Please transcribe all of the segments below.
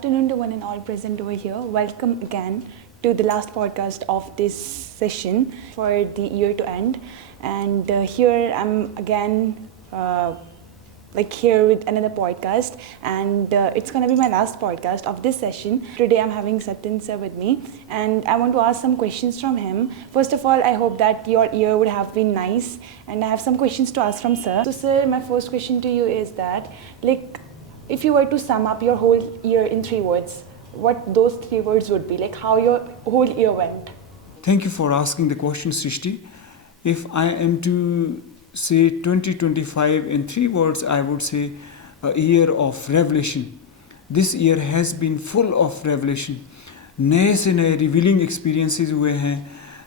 afternoon to one and all present over here. Welcome again to the last podcast of this session for the year to end. And here I'm again here with another podcast, and it's gonna be my last podcast of this session. Today I'm having Satyan sir with me, and I want to ask some questions from him. First of all, I hope that your year would have been nice, and I have some questions to ask from sir. So sir, my first question to you is that, if you were to sum up your whole year in 3 words, what those 3 words would be, how your whole year went? Thank you for asking the question, Srishti. If I am to say 2025 in 3 words, I would say a year of revelation. This year has been full of revelation. नए से नए revealing experiences हुए हैं,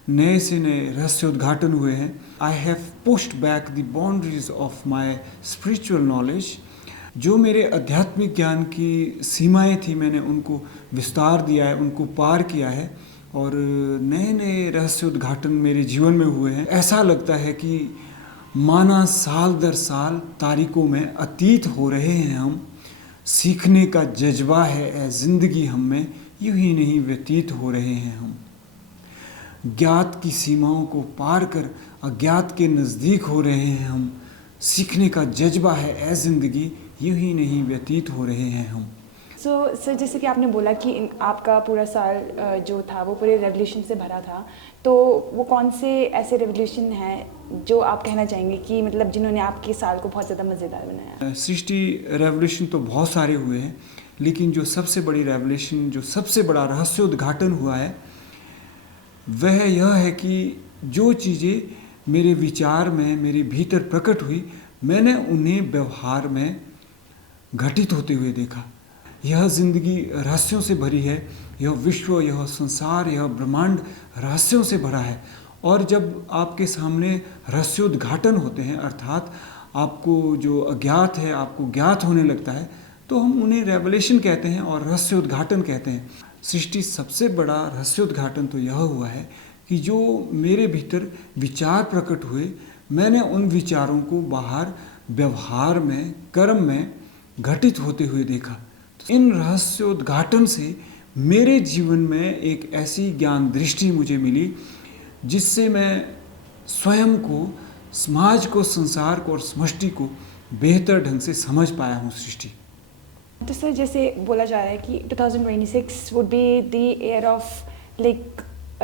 नए से नए रहस्योद्घाटन हुए हैं. I have pushed back the boundaries of my spiritual knowledge. जो मेरे आध्यात्मिक ज्ञान की सीमाएं थी, मैंने उनको विस्तार दिया है, उनको पार किया है, और नए नए रहस्योद्घाटन मेरे जीवन में हुए हैं. ऐसा लगता है कि माना साल दर साल तारीखों में अतीत हो रहे हैं हम. सीखने का जज्बा है ज़िंदगी हम में, यूं ही नहीं व्यतीत हो रहे हैं हम. ज्ञात की सीमाओं को पार कर अज्ञात के नज़दीक हो रहे हैं हम. सीखने का जज्बा है ज़िंदगी, यूं ही नहीं व्यतीत हो रहे हैं हम. सर जैसे कि आपने बोला कि आपका पूरा साल जो था वो पूरे रेवोल्यूशन से भरा था, तो वो कौन से ऐसे रेवोल्यूशन हैं जो आप कहना चाहेंगे कि जिन्होंने आपके साल को बहुत ज़्यादा मज़ेदार बनाया? सृष्टि, रेवोल्यूशन तो बहुत सारे हुए हैं, लेकिन जो सबसे बड़ी रेवोल्यूशन, जो सबसे बड़ा रहस्योद्घाटन हुआ है, वह यह है कि जो चीज़ें मेरे विचार में, मेरे भीतर प्रकट हुई, मैंने उन्हें व्यवहार में घटित होते हुए देखा. यह ज़िंदगी रहस्यों से भरी है. यह विश्व, यह संसार, यह ब्रह्मांड रहस्यों से भरा है. और जब आपके सामने रहस्योद्घाटन होते हैं, अर्थात आपको जो अज्ञात है आपको ज्ञात होने लगता है, तो हम उन्हें रेवलेशन कहते हैं और रहस्योद्घाटन कहते हैं. सृष्टि, सबसे बड़ा रहस्योद्घाटन तो यह हुआ है कि जो मेरे भीतर विचार प्रकट हुए, मैंने उन विचारों को बाहर व्यवहार में, कर्म में घटित होते हुए देखा. इन रहस्योद्घाटन से मेरे जीवन में एक ऐसी ज्ञान दृष्टि मुझे मिली जिससे मैं स्वयं को, समाज को, संसार को और समष्टि को बेहतर ढंग से समझ पाया हूँ. सृष्टि, तो सर जैसे बोला जा रहा है कि 2026 would be the year of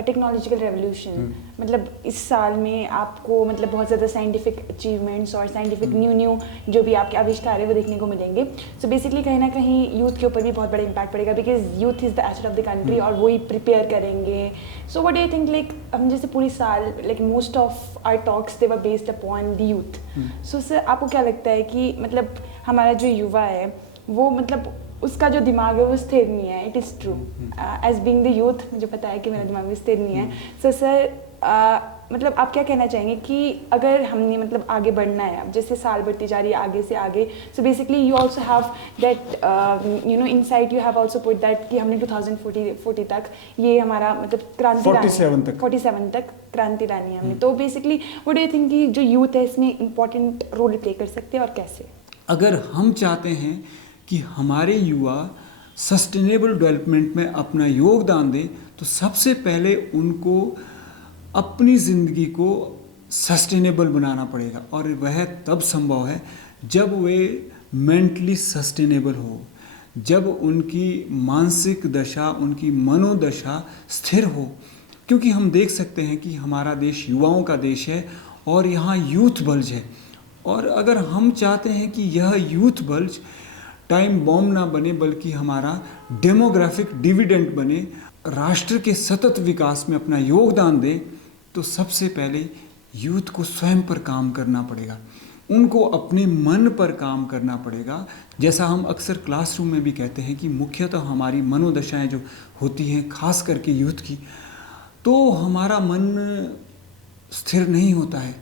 technological revolution. इस साल में आपको बहुत ज़्यादा साइंटिफिक अचीवमेंट्स और साइंटिफिक न्यू जो भी आपके आविष्कार है वो देखने को मिलेंगे. सो बेसिकली कहीं ना कहीं यूथ के ऊपर भी बहुत बड़ा इम्पैक्ट पड़ेगा, because youth is the asset of the country, और वही प्रिपेयर करेंगे. So what do you think, हम जैसे पूरी साल most of our talks they were based upon the youth. So sir आपको क्या लगता है कि हमारा जो युवा है वो उसका जो दिमाग है वो स्थिर नहीं है? It is true, as being the youth मुझे पता है कि मेरा दिमाग भी स्थिर नहीं है. सो सर आप क्या कहना चाहेंगे कि अगर हमने आगे बढ़ना है, अब जैसे साल बढ़ती जा रही है आगे से आगे, so basically you also have that insight, you have also put that कि हमने 2040 तक ये हमारा क्रांति 47 तक क्रांति लानी है हमने. तो basically what do you think कि जो यूथ है इसमें इंपॉर्टेंट रोल प्ले कर सकते हैं और कैसे? अगर हम चाहते हैं कि हमारे युवा सस्टेनेबल डेवलपमेंट में अपना योगदान दें, तो सबसे पहले उनको अपनी ज़िंदगी को सस्टेनेबल बनाना पड़ेगा. और वह तब संभव है जब वे मेंटली सस्टेनेबल हो, जब उनकी मानसिक दशा, उनकी मनोदशा स्थिर हो. क्योंकि हम देख सकते हैं कि हमारा देश युवाओं का देश है और यहाँ यूथ बल्ज है. और अगर हम चाहते हैं कि यह यूथ बल्ज टाइम बॉम्ब ना बने, बल्कि हमारा डेमोग्राफिक डिविडेंड बने, राष्ट्र के सतत विकास में अपना योगदान दे, तो सबसे पहले यूथ को स्वयं पर काम करना पड़ेगा. उनको अपने मन पर काम करना पड़ेगा. जैसा हम अक्सर क्लासरूम में भी कहते हैं कि मुख्यतः हमारी मनोदशाएं जो होती हैं, खास करके यूथ की, तो हमारा मन स्थिर नहीं होता है.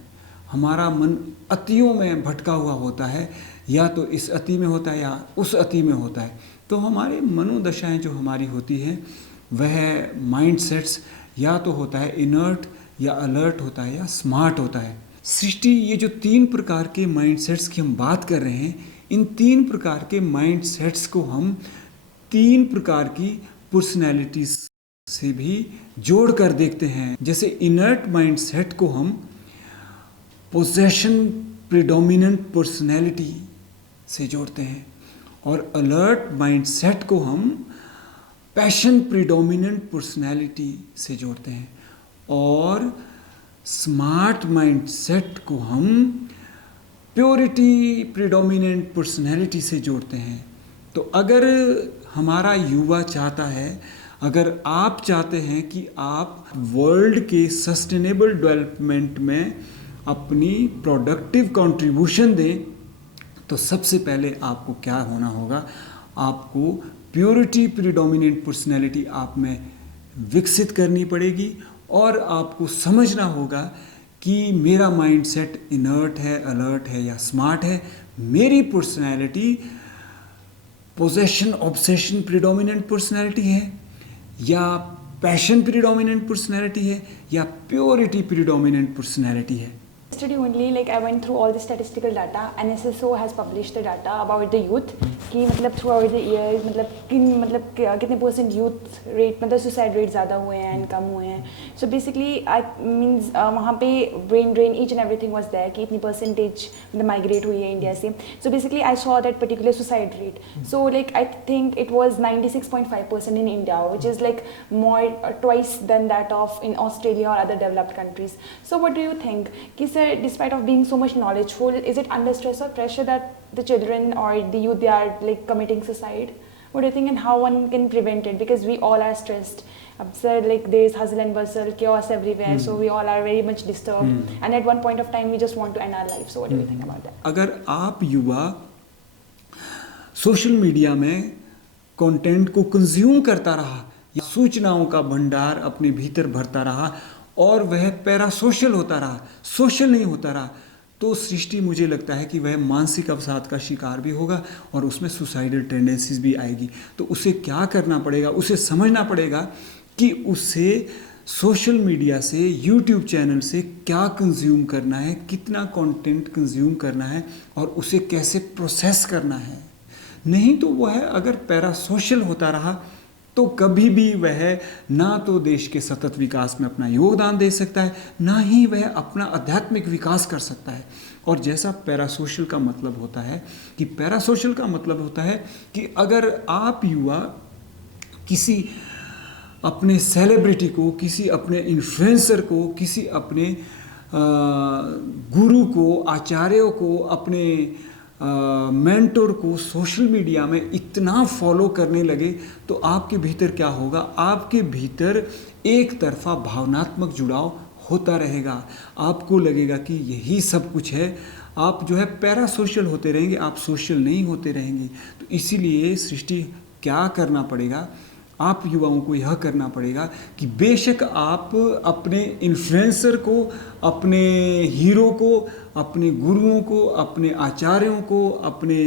हमारा मन अतियों में भटका हुआ होता है, या तो इस अति में होता है या उस अति में होता है. तो हमारे मनोदशाएं जो हमारी होती हैं, वह माइंड सेट्स या तो होता है इनर्ट, या अलर्ट होता है, या स्मार्ट होता है. सृष्टि, ये जो 3 प्रकार के माइंड सेट्स की हम बात कर रहे हैं, इन 3 प्रकार के माइंड सेट्स को हम 3 प्रकार की पर्सनैलिटीज से भी जोड़ कर देखते हैं। जैसे इनर्ट माइंड सेट को हम पोजेशन प्रिडोमिनेंट पर्सनैलिटी से जोड़ते हैं और अलर्ट माइंड सेट को हम पैशन प्रिडोमिनेंट पर्सनैलिटी से जोड़ते हैं और स्मार्ट माइंड सेट को हम प्योरिटी प्रिडोमिनेंट पर्सनैलिटी से जोड़ते हैं। तो अगर हमारा युवा चाहता है, अगर आप चाहते हैं कि आप वर्ल्ड के सस्टेनेबल डेवलपमेंट में अपनी प्रोडक्टिव कंट्रीब्यूशन दें, तो सबसे पहले आपको क्या होना होगा, आपको प्योरिटी प्रिडोमिनेंट पर्सनैलिटी आप में विकसित करनी पड़ेगी और आपको समझना होगा कि मेरा माइंडसेट इनर्ट है, अलर्ट है या स्मार्ट है। मेरी personality possession obsession predominant personality है या पैशन प्रिडोमिनेंट पर्सनैलिटी है या प्योरिटी प्रिडोमिनेंट पर्सनैलिटी है। Yesterday only, like I went through all the statistical data. NSSO has published the data about the youth कि मतलब throughout the years मतलब कितने percent youth rate मतलब suicide rate ज़्यादा हुए हैं and कम हुए हैं. So basically I means वहाँ पे brain drain each and everything was there कि इतनी percentage मतलब migrate हुई है इंडिया से. So basically I saw that particular suicide rate. So like I think it was 96.5% in India, which is like more twice than that of in Australia or other developed countries. So what do you think? कि sir, despite of being so much knowledgeful, is it under stress or pressure that the children or the youth they are like committing suicide? What do you think, and how one can prevent it? Because we all are stressed. Sir, like there is hustle and bustle, chaos everywhere, so we all are very much disturbed. And at one point of time, we just want to end our life. So what do you think about that? अगर आप युवा social media में content को consume करता रहा या सूचनाओं का भंडार अपने भीतर भरता रहा और वह पैरासोशल होता रहा, सोशल नहीं होता रहा, तो सृष्टि मुझे लगता है कि वह मानसिक अवसाद का शिकार भी होगा और उसमें सुसाइडल टेंडेंसीज भी आएगी। तो उसे क्या करना पड़ेगा, उसे समझना पड़ेगा कि उसे सोशल मीडिया से, यूट्यूब चैनल से क्या कंज्यूम करना है, कितना कंटेंट कंज्यूम करना है और उसे कैसे प्रोसेस करना है। नहीं तो वह अगर पैरासोशल होता रहा तो कभी भी वह ना तो देश के सतत विकास में अपना योगदान दे सकता है, ना ही वह अपना आध्यात्मिक विकास कर सकता है। और जैसा पैरासोशल का मतलब होता है कि पैरासोशल का मतलब होता है कि अगर आप युवा किसी अपने सेलिब्रिटी को, किसी अपने इन्फ्लुएंसर को, किसी अपने गुरु को, आचार्यों को, अपने मेंटोर को सोशल मीडिया में इतना फॉलो करने लगे तो आपके भीतर क्या होगा, आपके भीतर एक तरफा भावनात्मक जुड़ाव होता रहेगा। आपको लगेगा कि यही सब कुछ है, आप जो है पैरासोशल होते रहेंगे, आप सोशल नहीं होते रहेंगे। तो इसीलिए सृष्टि क्या करना पड़ेगा, आप युवाओं को यह करना पड़ेगा कि बेशक आप अपने इन्फ्लुएंसर को, अपने हीरो को, अपने गुरुओं को, अपने आचार्यों को, अपने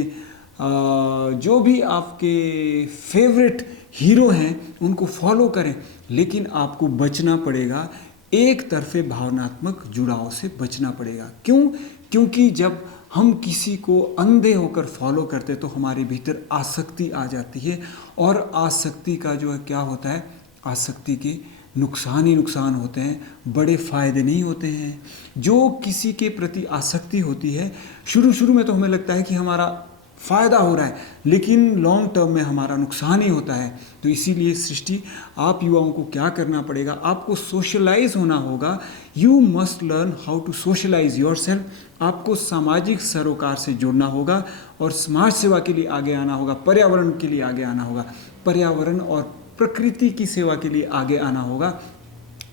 जो भी आपके फेवरेट हीरो हैं उनको फॉलो करें, लेकिन आपको बचना पड़ेगा, एक तरफे भावनात्मक जुड़ाव से बचना पड़ेगा। क्यों? क्योंकि जब हम किसी को अंधे होकर फॉलो करते तो हमारे भीतर आसक्ति आ जाती है और आसक्ति का जो है क्या होता है, आसक्ति के नुकसान ही नुकसान होते हैं, बड़े फ़ायदे नहीं होते हैं। जो किसी के प्रति आसक्ति होती है शुरू में तो हमें लगता है कि हमारा फ़ायदा हो रहा है, लेकिन लॉन्ग टर्म में हमारा नुकसान ही होता है। तो इसीलिए सृष्टि आप युवाओं को क्या करना पड़ेगा, आपको सोशलाइज होना होगा। You must learn how to socialise yourself. आपको सामाजिक सरोकार से जुड़ना होगा और समाज सेवा के लिए आगे आना होगा, पर्यावरण के लिए आगे आना होगा, पर्यावरण और प्रकृति की सेवा के लिए आगे आना होगा।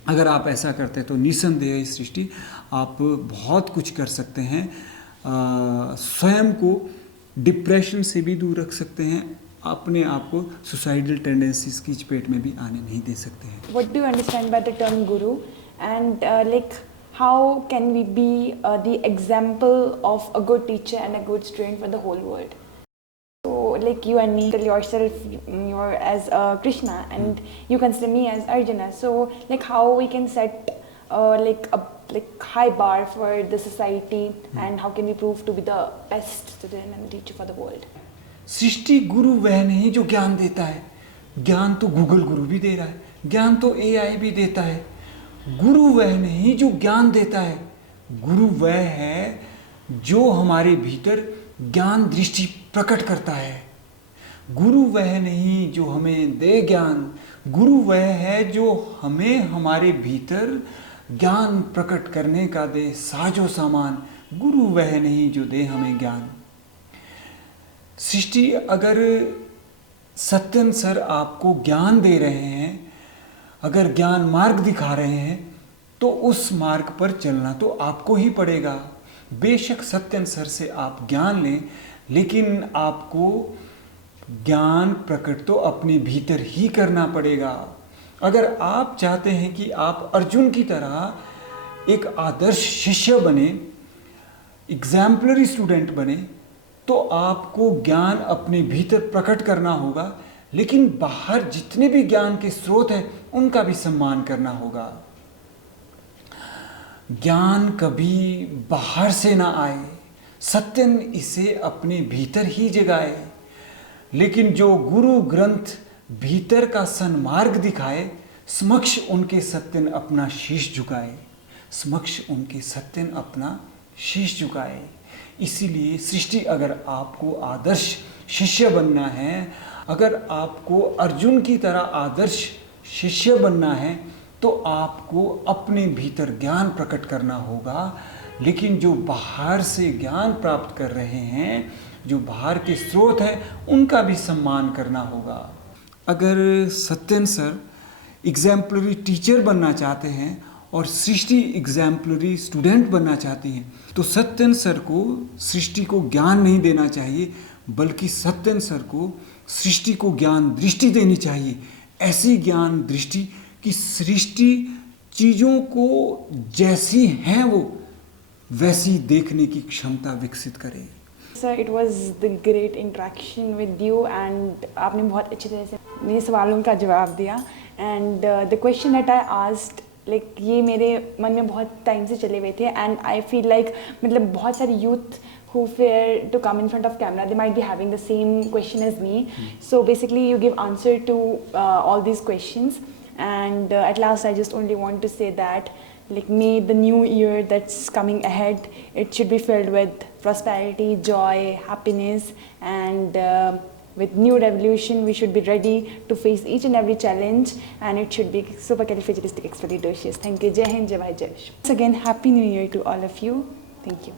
अगर आप ऐसा करते हैं तो निसंदेह सृष्टि आप बहुत कुछ कर सकते हैं। स्वयं को डिप्रेशन से भी दूर रख सकते हैं, अपने आप को सुसाइडल टेंडेंसीज की चपेट में भी आने नहीं दे सकते हैं। What do you understand by the term guru, and like how can we be the example of a good teacher and a good student for the whole world? So like you and me, tell yourself you're as Krishna and you consider me as Arjuna. So like how we can set like a high bar for the society and how can we prove to be the best student and teacher for the world? सृष्टि गुरु वह नहीं जो ज्ञान देता है। ज्ञान तो Google गुरु भी दे रहा है, ज्ञान तो एआई भी देता है। गुरु वह नहीं जो ज्ञान देता है, गुरु वह है जो हमारे भीतर ज्ञान दृष्टि प्रकट करता है। गुरु वह नहीं जो हमें दे ज्ञान, गुरु वह है जो हमें हमारे भीतर ज्ञान प्रकट करने का दे साजो सामान। गुरु वह नहीं जो दे हमें ज्ञान। सृष्टि अगर सत्यन सर आपको ज्ञान दे रहे हैं, अगर ज्ञान मार्ग दिखा रहे हैं, तो उस मार्ग पर चलना तो आपको ही पड़ेगा। बेशक सत्यन सर से आप ज्ञान लें, लेकिन आपको ज्ञान प्रकट तो अपने भीतर ही करना पड़ेगा। अगर आप चाहते हैं कि आप अर्जुन की तरह एक आदर्श शिष्य बने, एग्जाम्पलरी स्टूडेंट बने, तो आपको ज्ञान अपने भीतर प्रकट करना होगा, लेकिन बाहर जितने भी ज्ञान के स्रोत हैं उनका भी सम्मान करना होगा। ज्ञान कभी बाहर से ना आए, सत्यन इसे अपने भीतर ही जगाए। लेकिन जो गुरु ग्रंथ भीतर का सन्मार्ग दिखाए, समक्ष उनके सत्यन अपना शीश झुकाए, समक्ष उनके सत्यन अपना शीश झुकाए। इसीलिए सृष्टि अगर आपको आदर्श शिष्य बनना है, अगर आपको अर्जुन की तरह आदर्श शिष्य बनना है, तो आपको अपने भीतर ज्ञान प्रकट करना होगा। लेकिन जो बाहर से ज्ञान प्राप्त कर रहे हैं, जो बाहर के स्रोत हैं, उनका भी सम्मान करना होगा। अगर सत्यन सर एग्जाम्पलरी टीचर बनना चाहते हैं और सृष्टि एग्जाम्पलरी स्टूडेंट बनना चाहती हैं, तो सत्यन सर को सृष्टि को ज्ञान नहीं देना चाहिए, बल्कि सत्यन सर को सृष्टि को ज्ञान दृष्टि देनी चाहिए। ऐसी ज्ञान दृष्टि कि सृष्टि चीज़ों को जैसी हैं वो वैसी देखने की क्षमता विकसित करे। Sir, it was the great interaction with you and आपने बहुत अच्छी तरह से मेरे सवालों का जवाब दिया। and the question that I asked, like ये मेरे मन में बहुत टाइम से चले हुए थे, and I feel like मतलब बहुत सारे youth who fear to come in front of camera, they might be having the same question as me. So basically you give answer to all these questions, and at last I just only want to say that like may the new year that's coming ahead, it should be filled with prosperity, joy, happiness, and with new revolution we should be ready to face each and every challenge, and it should be supercalifragilisticexpialidocious. Thank you. Jai Hind, Jai Bhai, Jai Vishnu. Once again, happy new year to all of you. Thank you.